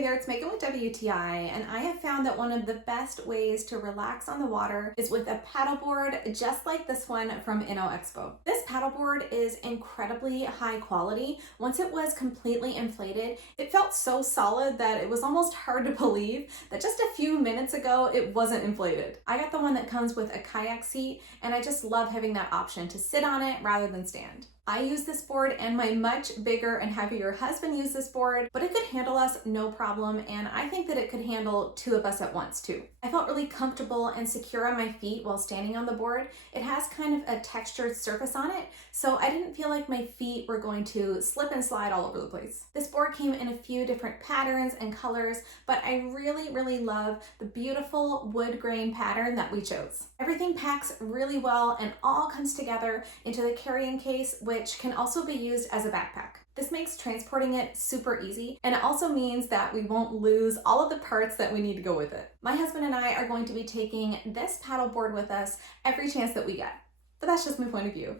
Hey there, it's Megan with WTI, and I have found that one of the best ways to relax on the water is with a paddleboard just like this one from InnoExpo. This paddleboard is incredibly high quality. Once it was completely inflated, it felt so solid that it was almost hard to believe that just a few minutes ago it wasn't inflated. I got the one that comes with a kayak seat, and I just love having that option to sit on it rather than stand. I use this board and my much bigger and heavier husband used this board, but it could handle us no problem, and I think that it could handle two of us at once too. I felt really comfortable and secure on my feet while standing on the board. It has kind of a textured surface on it, so I didn't feel like my feet were going to slip and slide all over the place. This board came in a few different patterns and colors, but I really love the beautiful wood grain pattern that we chose. Everything packs really well and all comes together into the carrying case, which can also be used as a backpack. This makes transporting it super easy, and it also means that we won't lose all of the parts that we need to go with it. My husband and I are going to be taking this paddleboard with us every chance that we get. But that's just my point of view.